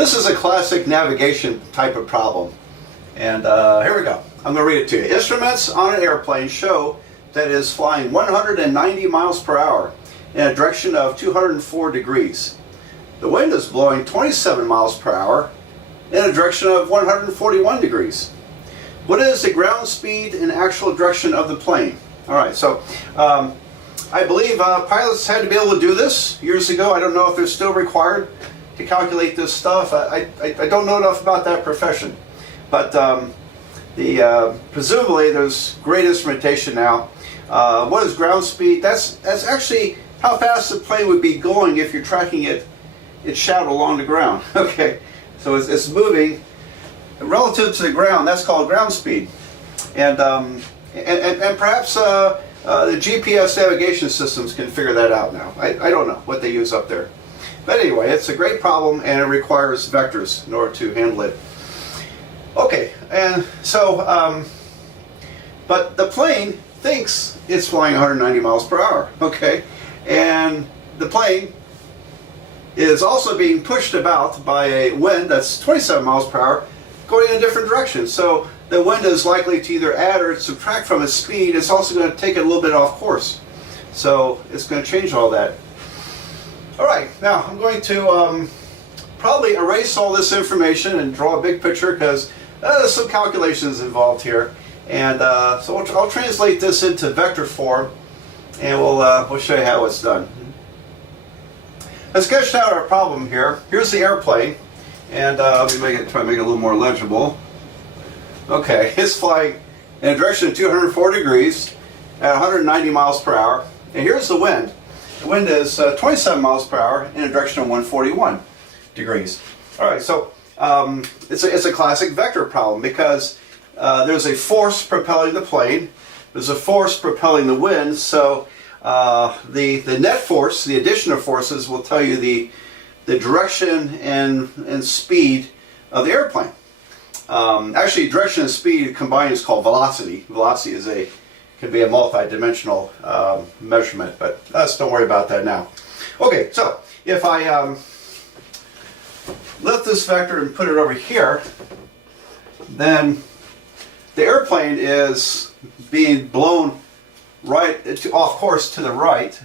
This is a classic navigation type of problem. And here we go. I'm going to read it to you. Instruments on an airplane show that it is flying 190 miles per hour in a direction of 204 degrees. The wind is blowing 27 miles per hour in a direction of 141 degrees. What is the ground speed and actual direction of the plane? Alright, so I believe pilots had to be able to do this years ago. I don't know if they're still required to calculate this stuff. I don't know enough about that profession. But presumably there's great instrumentation now. What is ground speed? That's actually how fast the plane would be going if you're tracking its shadow along the ground. Okay, so it's moving relative to the ground. That's called ground speed. And perhaps the GPS navigation systems can figure that out now. I don't know what they use up there. But anyway, it's a great problem and it requires vectors in order to handle it. Okay, and so, but the plane thinks it's flying 190 miles per hour, okay? And the plane is also being pushed about by a wind that's 27 miles per hour going in a different direction. So the wind is likely to either add or subtract from its speed. It's also going to take it a little bit off course. So it's going to change all that. All right, now I'm going to probably erase all this information and draw a big picture because there's some calculations involved here. And so I'll translate this into vector form and we'll show you how it's done. I sketched out our problem here. Here's the airplane, and let me try to make it a little more legible. Okay, it's flying in a direction of 204 degrees at 190 miles per hour. And here's the wind. The wind is 27 miles per hour in a direction of 141 degrees. All right, so it's a classic vector problem because there's a force propelling the plane. There's a force propelling the wind. So the net force, the addition of forces, will tell you the direction and speed of the airplane. Actually, direction and speed combined is called velocity. Velocity can be a multi-dimensional measurement, but let's don't worry about that now. Okay, so if I lift this vector and put it over here, then the airplane is being blown off course to the right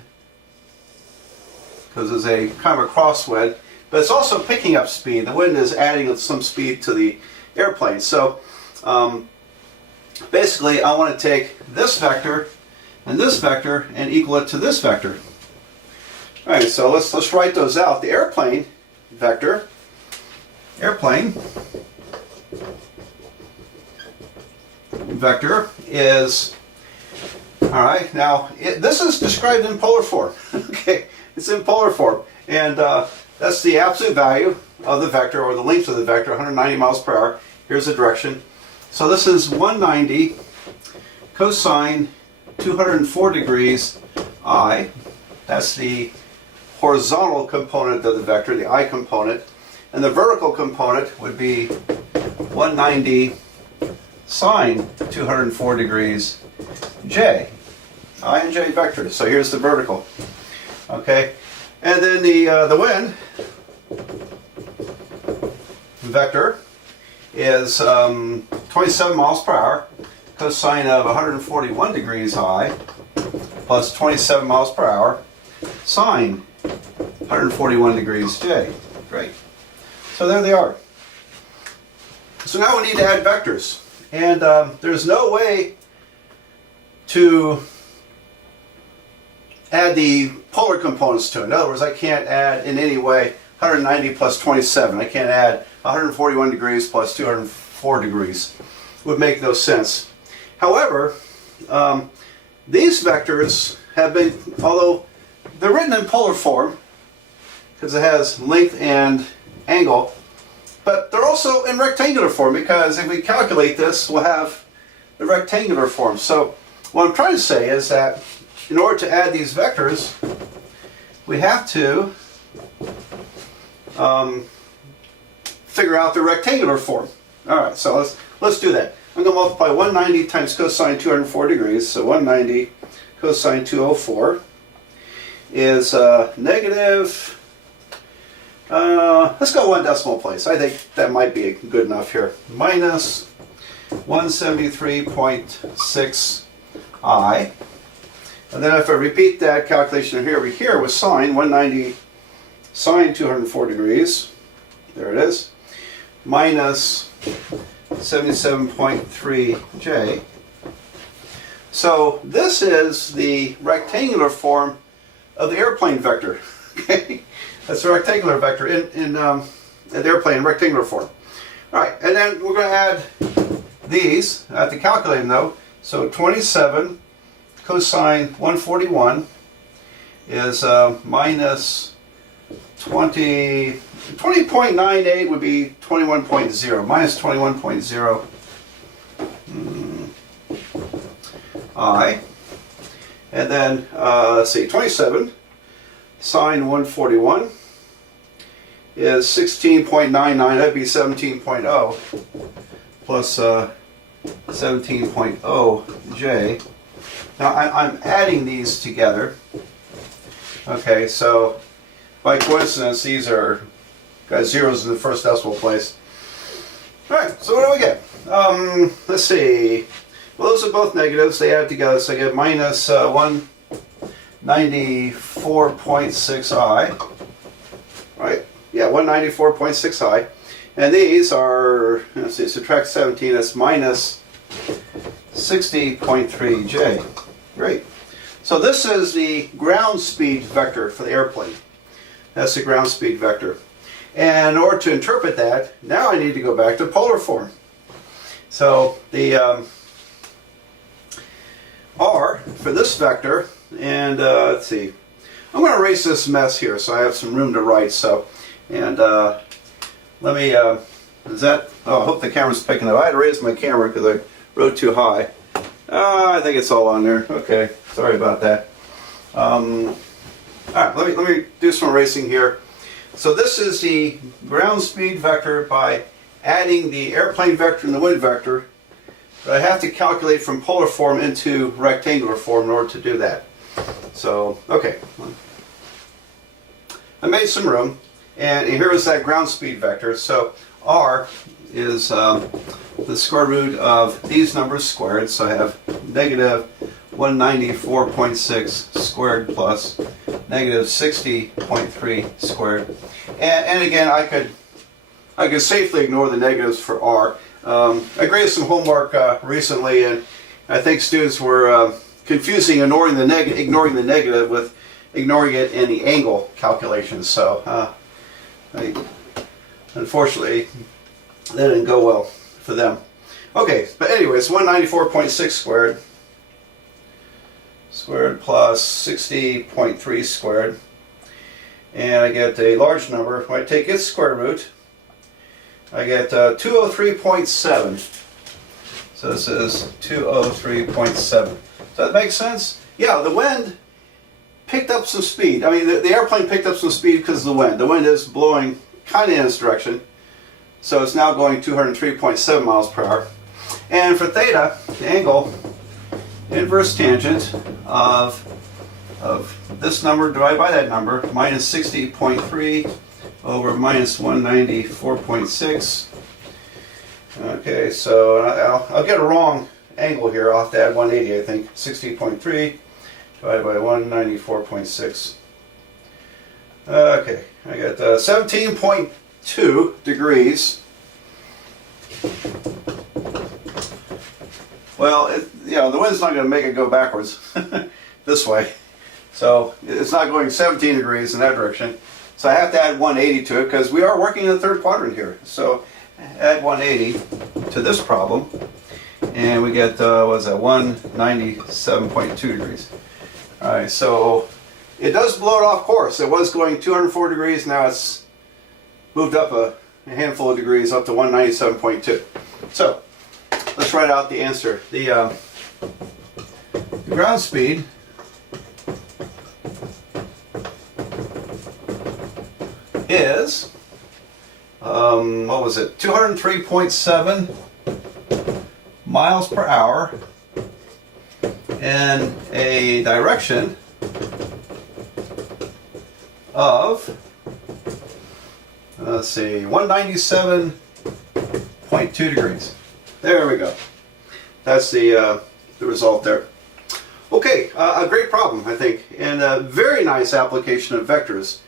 because there's a kind of a crosswind, but it's also picking up speed. The wind is adding some speed to the airplane. So basically I want to take this vector and equal it to this vector. Alright, so let's write those out. The airplane vector, is, alright, now this is described in polar form. Okay, it's in polar form, and that's the absolute value of the vector, or the length of the vector, 190 miles per hour. Here's the direction. So this is 190 cosine 204 degrees I. That's the horizontal component of the vector, the I component. And the vertical component would be 190 sine 204 degrees J. I and J vectors. So here's the vertical. Okay. And then the wind vector is 27 miles per hour cosine of 141 degrees I plus 27 miles per hour sine 141 degrees J. Great. So there they are. So now we need to add vectors. And there's no way to add the polar components to it. In other words, I can't add in any way 190 plus 27. I can't add 141 degrees plus 204 degrees. It would make no sense. However, these vectors have been, although they're written in polar form, because it has length and angle, but they're also in rectangular form, because if we calculate this, we'll have the rectangular form. So what I'm trying to say is that in order to add these vectors, we have to figure out the rectangular form. Alright, so let's do that. I'm going to multiply 190 times cosine 204 degrees, so 190 cosine 204 is negative Let's go 1 decimal place. I think that might be good enough here. Minus 173.6 I. And then if I repeat that calculation here over here with sine, 190 sine 204 degrees. There it is. Minus 77.3 J. So this is the rectangular form of the airplane vector. Okay, that's a rectangular vector in the airplane rectangular form. All right, and then we're going to add these. I have to calculate them though. So 27 cosine 141 is minus 20.98 would be 21.0, minus 21.0 I. And then, let's see, 27 sine 141 is 16.99, that'd be 17.0 plus 17.0 J. Now I'm adding these together. Okay, so by coincidence, these are got zeros in the first decimal place. All right, so what do we get? Let's see. Well, those are both negatives. They add together, so I get minus 194.6 I. Right? Yeah, 194.6 I. And these are, let's see, subtract 17, that's minus 60.3 J. Great. So this is the ground speed vector for the airplane. That's the ground speed vector. And in order to interpret that, now I need to go back to polar form. So the R for this vector, and let's see, I'm going to erase this mess here so I have some room to write. So, and let me, is that, oh, I hope the camera's picking up. I had to raise my camera because I wrote too high. I think it's all on there. Okay, sorry about that. All right, let me do some erasing here. So this is the ground speed vector by adding the airplane vector and the wind vector. But I have to calculate from polar form into rectangular form in order to do that. So, okay. I made some room, and here is that ground speed vector. So R is the square root of these numbers squared. So I have negative 194.6 squared plus negative 60.3 squared. And again, I could safely ignore the negatives for R. I graded some homework recently, and I think students were confusing ignoring the negative with ignoring it in the angle calculations. So, unfortunately, that didn't go well for them. Okay, but anyways, 194.6 squared plus 60.3 squared, and I get a large number. When I take its square root, I get 203.7. So this is 203.7. Does that make sense? Yeah, the wind picked up some speed. I mean, the airplane picked up some speed because of the wind. The wind is blowing kind of in its direction. So it's now going 203.7 miles per hour. And for theta, the angle, inverse tangent of this number divided by that number, minus 60.3 over minus 194.6. Okay, so I'll get a wrong angle here. I'll have to add 180, I think. 60.3 divided by 194.6. Okay, I got 17.2 degrees. Well, the wind's not going to make it go backwards this way. So it's not going 17 degrees in that direction. So I have to add 180 to it because we are working in the third quadrant here. So add 180 to this problem, and we get, what is that, 197.2 degrees. All right, so it does blow it off course. It was going 204 degrees, now it's moved up a handful of degrees up to 197.2. So let's write out the answer. The ground speed is, what was it, 203.7 miles per hour in a direction of let's see, 197.2 degrees. There we go. That's the result there. Okay, a great problem, I think, and a very nice application of vectors.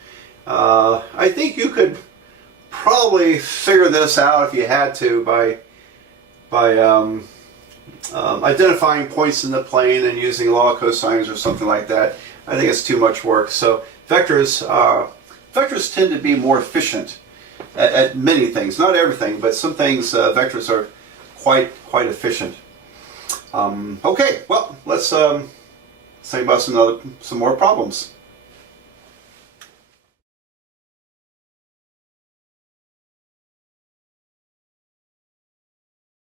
I think you could probably figure this out if you had to by identifying points in the plane and using law of cosines or something like that. I think it's too much work. So vectors tend to be more efficient at many things, not everything, but some things vectors are quite efficient. Okay, well, let's think about some more problems.